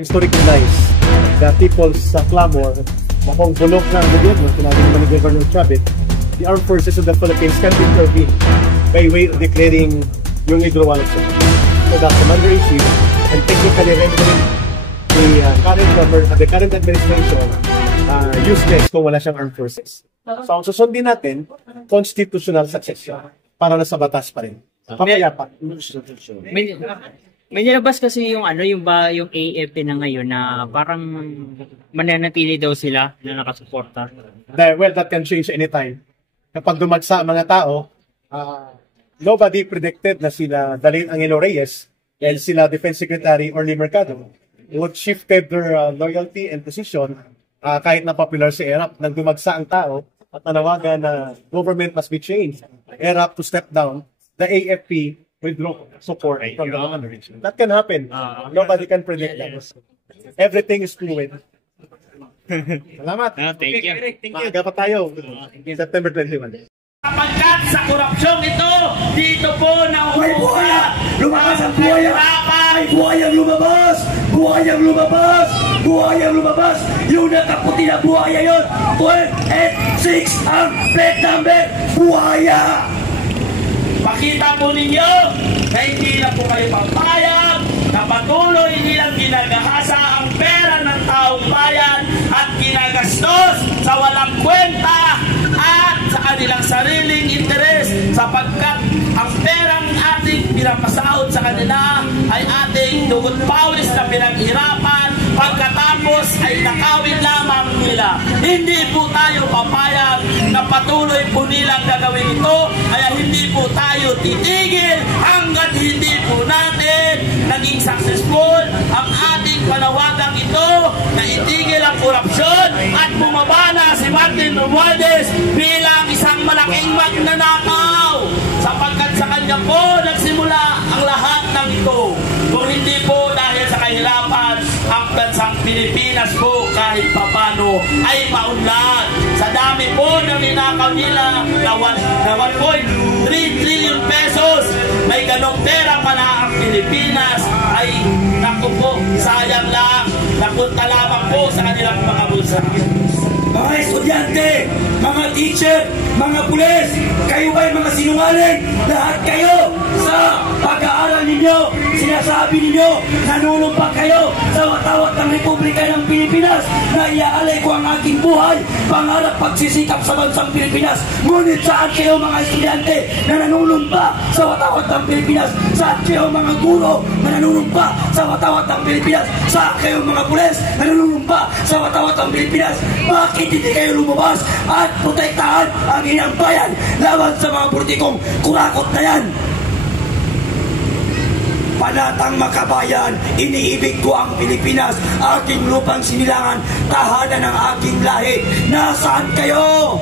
historicalize the people's clamor na kung bulok na ang gobyerno, sinabi naman ni Governor Chavez, the armed forces of the Philippines can intervene by way of declaring yung withdrawal of support. So the commander-in-chief and technically rendering the current administration useless kung wala siyang armed forces. So ang susundin natin, constitutional succession para na sa batas pa rin. Papayapa. May nilabas kasi yung yung AFP na ngayon na parang mananatili daw sila na nakasuporta. Well, that can change anytime. Kapag dumagsa ang mga tao, nobody predicted na sila Dalin Angelo Reyes and sila Defense Secretary Orly Mercado would shifted their loyalty and position kahit na popular si ERAP. Nang dumagsa ang tao at nanawagan na government must be changed, ERAP to step down, the AFP withdraw support from the government. That can happen. Nobody can predict that. Everything is fluid. Salamat. Thank you. Maaga pa tayo. September 21. Kapagkat sa korupsyong ito, dito po may buhaya! Lumakas ang buhaya! May buhayang lumabas! Buhayang lumabas! Buhayang lumabas! Yung nakaputi na buhaya yun! 1286 ang plate number! Buhaya! Makita po ninyo na hindi na po kayo papayag na patuloy nilang ginagahasa ang pera ng taong bayan at ginagastos sa walang kwenta at sa kanilang sariling interes, sapagkat ang perang ating pinapasahod sa kanila ay ating dugot pawis na pinaghirapan, pagkatapos ay nakawin lamang nila. Hindi po tayo papayag na patuloy po nilang gagawin ito, kaya hindi po tayo titigil hanggat hindi po natin naging successful ang ating panawagang ito na itigil ang korupsyon at bumaba na si Martin Romualdez bilang isang malaking magnanakaw, sapagkat sa kanya po nagsimula ang lahat ng ito. Kung hindi po dahil sa kahirapan, ang bansang Pilipinas po kahit papano ay maunlad. Sa dami po ng ninakaw nila na 1.3 trillion pesos, may ganong pera pala ang Pilipinas, ay naku po, sayang lang, napunta lamang po sa kanilang mga bulsa. Mga estudyante, mga teacher, mga pulis, kayo ba'y mga sinungaling? Lahat kayo sa pag-aaral ninyo, sinasabi ninyo, nanunumpa kayo sa watawat ng Republika ng Pilipinas na iaalay ko ang aking buhay, pangarap pagsisikap sa bansang Pilipinas. Ngunit saan kayo mga estudyante na nanunumpa sa watawat ng Pilipinas? Saan kayo mga guro na nanunumpa sa watawat ng Pilipinas? Saan kayo mga pulis na nanunumpa sa watawat ng Pilipinas? Bakit hindi kayo lumabas at protektahan ang inyong bayan laban sa mga politikong kurakot na yan? Panatang makabayan, iniibig ko ang Pilipinas, aking lupang sinilangan, tahanan ng aking lahi. Nasaan kayo?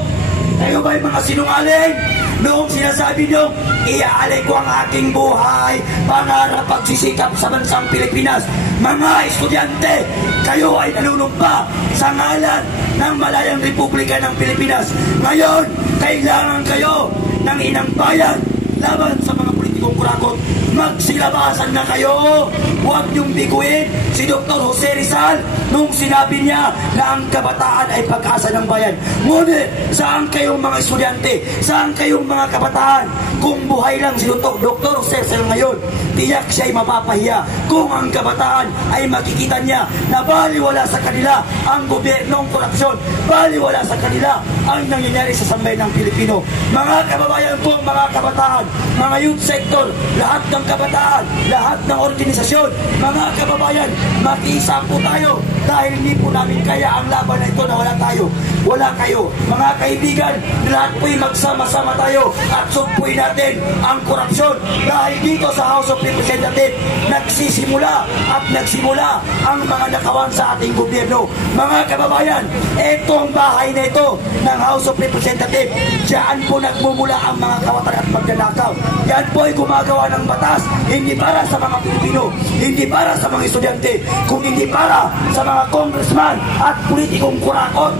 Kayo ba'y mga sinungaling? Noong sinasabi nyo, iaalay ko ang aking buhay, pangarap pagsisikap sa bansang Pilipinas. Mga estudyante, kayo ay nanunumpa sa ngalan ng Malayang Republika ng Pilipinas. Ngayon, kailangan kayo ng inang bayan laban sa mga politikong kurakot. Magsilabasan na kayo. Huwag niyong biguin si Dr. Jose Rizal nung sinabi niya na ang kabataan ay pag-asa ng bayan. Ngunit, saan kayong mga estudyante? Saan kayong mga kabataan? Kung buhay lang si Dr. Jose Rizal ngayon, tiyak siya ay mapapahiya kung ang kabataan ay makikita niya na baliwala sa kanila ang gobyernong korupsyon, baliwala sa kanila ang nangyayari sa sambayan ng Pilipino. Mga kababayan po, mga kabataan, mga youth sector, lahat ng kabataan, lahat ng organisasyon, mga kababayan, makiisa po tayo dahil hindi po namin kaya ang laban na ito na wala tayo, wala kayo. Mga kaibigan, lahat po'y magsama-sama tayo at sugpuin natin ang korupsyon dahil dito sa House of Representatives nagsisimula at nagsimula ang mga nakawan sa ating gobyerno. Mga kababayan, itong bahay na ito ng House of Representatives, diyan po nagmumula ang mga kawatan at pagnanakaw. Yan po ay gumagawa ng batas, hindi para sa mga Pilipino, hindi para sa mga estudyante, kung hindi para sa mga congressman at politikong kurakot.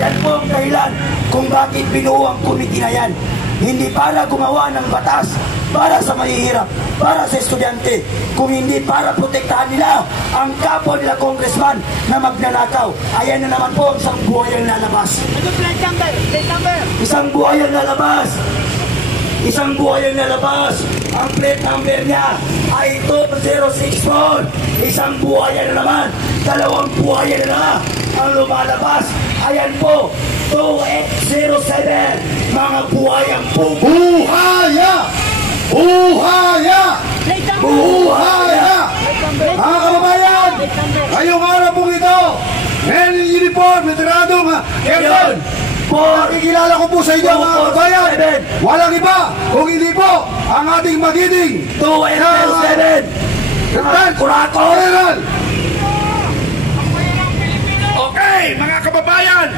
Yan po ang dahilan kung bakit binuo ang komite na yan. Hindi para gumawa ng batas, para sa mahihirap, para sa estudyante, kung hindi para protektahan nila ang kapwa nila congressman na magnanakaw. Ayan na naman po ang isang buhay ang lalabas. Isang buhay ang lalabas. Isang buhay ang lalabas. Ang plate number niya ay 2064. Isang buhay na naman. Dalawang buhay na naman ang lumalabas. Ayan po, 2807. Mga buhay ang Buhaya! Buhaya! Buhaya! Mga kababayan, ngayong araw pong ito, men in uniform, veteranong Quezon, nakikilala ko po sa inyo mga kababayan, walang iba kung hindi po ang ating magiging 2807. Kurako! Okay, mga kababayan,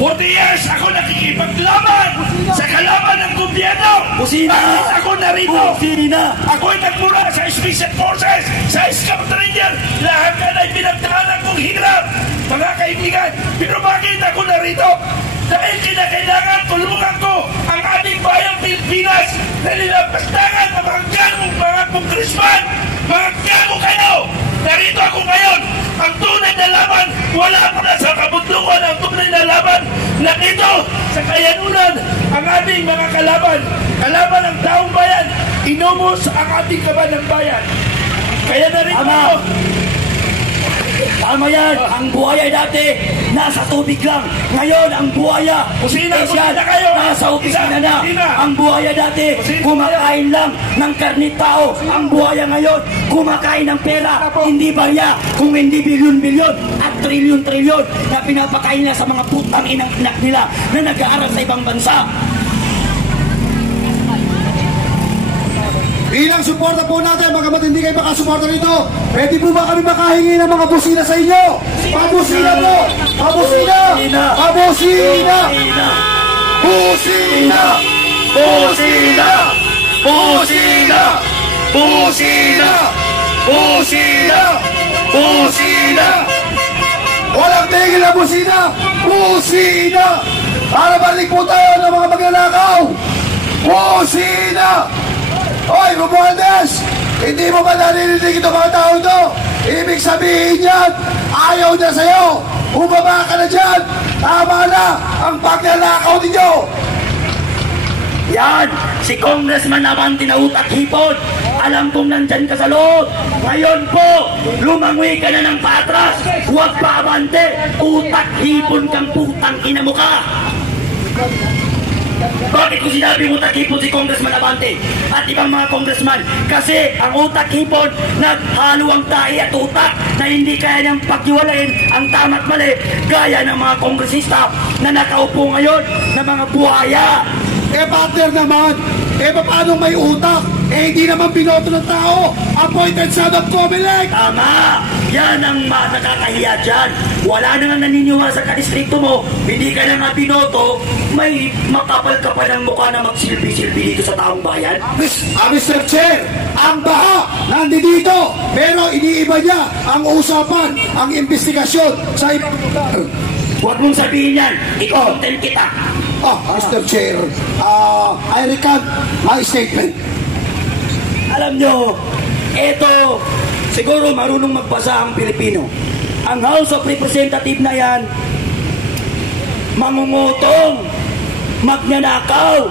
40 years ako nakikipaglaban sa kalaban ng gobyerno. Pusina! Bakit ako narito? Pusina! Ako'y nagmula sa Special Forces, sa Scout Ranger. Lahat ka na'y pinagdaanan kong hirap, mga kaibigan. Pero bakit ako narito? Dahil kinakailangan tulungan ko ang ating bayang Pilipinas na nilapastangan ng mga ganong mga congressman. Mga gago kayo! Narito ako ngayon. Ang tunay na laban, wala mo na sa kabundukan ang tunay na laban. Nandito sa kayanunan ang ating mga kalaban. Kalaban ng taong bayan. Inumos ang ating kaban ng bayan. Kaya narito ako. Tama yan, ang buhaya dati nasa tubig lang. Ngayon ang buhaya Kusina special, kayo. nasa opisina na. Kusina. Ang buhaya dati kumakain lang ng karnit tao. Ang buhaya ngayon kumakain ng pera. Hindi barya, kung hindi bilyon-bilyon at trilyon-trilyon na pinapakain nila sa mga putang inang anak nila na nag-aaral sa ibang bansa. Bilang suporta po natin, mga matindi kayo makasuporta rito, pwede po ba kami makahingi ng mga busina sa inyo? Pabusina po! Pabusina! Pabusina! Busina! Busina! Busina! Busina! Busina! Busina! Walang tigil na busina! Busina! Para balik po tayo ng mga magnanakaw! Busina! Hoy, Romualdez! Hindi mo ba narinig ito mga tao ito? Ibig sabihin yan, ayaw na sa'yo! Bumaba ka na dyan! Tama na ang pagnanakaw ninyo! Yan, si Congressman naman tinautak hipon. Alam kong nandyan ka sa loob. Ngayon po, lumangoy ka na ng patras. Huwag pa abante. Utak hipon kang putang ina mo ka. Bakit ko sinabi utak hipon si Congressman Abante at ibang mga congressman? Kasi ang utak hipon naghalo ang tahi at utak na hindi kaya niyang paghiwalayin ang tama at mali gaya ng mga kongresista na nakaupo ngayon na mga buhaya. Partner naman, paano may utak? Hindi naman binoto ng tao, appointed son of Comelec! Tama! Yan ang nakakahiya dyan. Wala na nga naniniwala sa kadistrikto mo, hindi ka na nga binoto, may makapal ka pa ng mukha na magsilbi-silbi dito sa taong bayan. Mr. Chair, ang baha nandito, pero iniiba niya ang usapan, ang investigasyon sa ibang lugar. Huwag mong sabihin yan, i-content kita. Mr. Chair, I recant my statement. Alam nyo, eto, siguro marunong magbasa ang Pilipino. Ang House of Representative na yan, mangungutong, magnanakaw,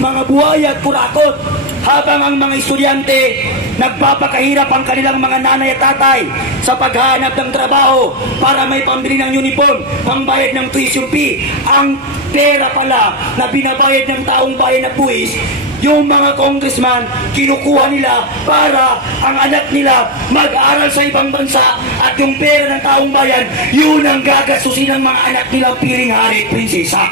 mga buhay at kurakot, habang ang mga estudyante nagpapakahirap ang kanilang mga nanay at tatay sa paghahanap ng trabaho para may pambili ng uniform, pambayad ng tuition fee. Ang pera pala na binabayad ng taong bayan na buwis, yung mga congressman, kinukuha nila para ang anak nila mag-aral sa ibang bansa at yung pera ng taong bayan, yun ang gagastusin ng mga anak nilang piring hari at prinsesa.